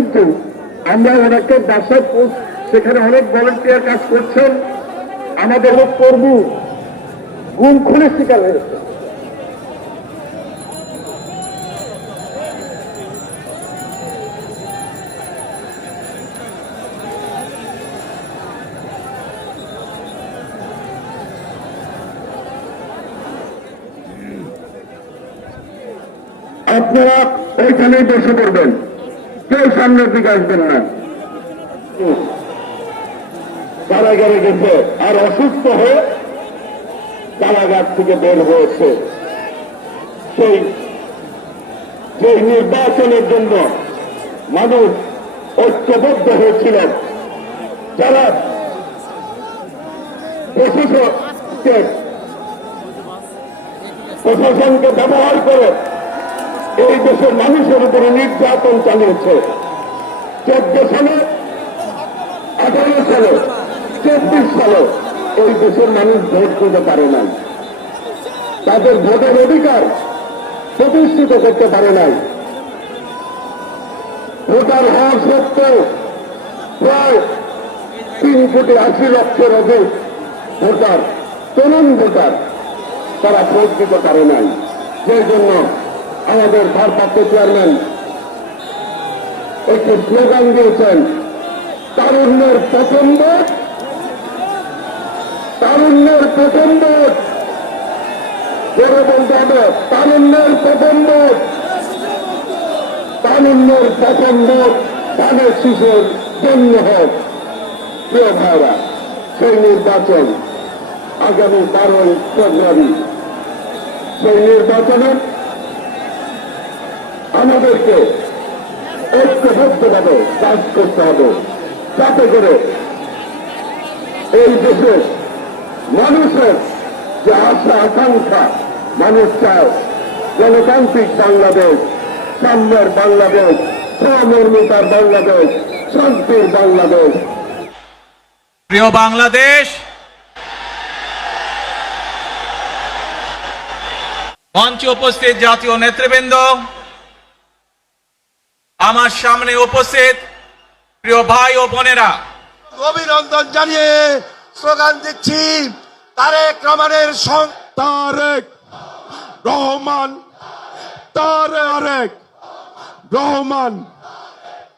কিন্তু আমরা ওনাকে বাসায় সেখানে অনেক ভলেন্টিয়ার কাজ করছেন। আমাদের কর্মী গুম খুলে শিকার হয়েছে। আপনারা ওইখানেই বসে পড়বেন। কেউ সামনের দিকে আসবেন না। কারাগারে গেছে, আর অসুস্থ হয়ে কারাগার থেকে বের হয়েছে। সেই সেই নির্বাচনের জন্য মানুষ ঐক্যবদ্ধ হয়েছিলেন। যারা প্রশাসনকে প্রশাসনকে ব্যবহার করে এই দেশের মানুষের উপরে নির্যাতন চালিয়েছে। চোদ্দ সালে, আঠারো সালে, চব্বিশ সালে এই দেশের মানুষ ভোট দিতে পারে নাই। তাদের ভোটের অধিকার প্রতিষ্ঠিত করতে পারে নাই। ভোটার হওয়া সত্ত্বেও প্রায় তিন কোটি আশি লক্ষের অধিক ভোটার, তরুণ ভোটার তারা ভোট দিতে পারে নাই। সেই জন্য আমাদের ভারপ্রাপ্ত চেয়ারম্যান একটি স্লোগান দিয়েছেন, তারুণ্যের প্রথম ভোট, তারুণ্যের প্রথম ভোট। জোরে বলতে হবে, তারুণ্যের প্রথম ভোট, তারুণ্যের প্রথম ভোট, ধানের শিশুর জন্য হোক। প্রিয় ভাইরা, সেই নির্বাচন আগামী বারোই ফেব্রুয়ারি, সেই নির্বাচনে আমাদেরকে ঐক্যবদ্ধভাবে কাজ করতে হবে। যাতে করে এই দেশের মানুষের যে আশা, আকাঙ্ক্ষা, মানুষ চায়, গণতান্ত্রিক বাংলাদেশ, সাম্যের বাংলাদেশ সহমর্মিতার বাংলাদেশ, শান্তির বাংলাদেশ। প্রিয় বাংলাদেশ, মঞ্চে উপস্থিত জাতীয় নেতৃবৃন্দ আমার সামনে উপস্থিত প্রিয় ভাই ও বোনেরা। অভিনন্দন জানিয়ে স্লোগান দিচ্ছি, তারেক রহমানের তারেক রহমান তারেক রহমান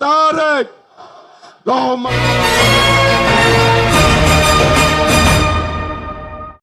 তারেক রহমান।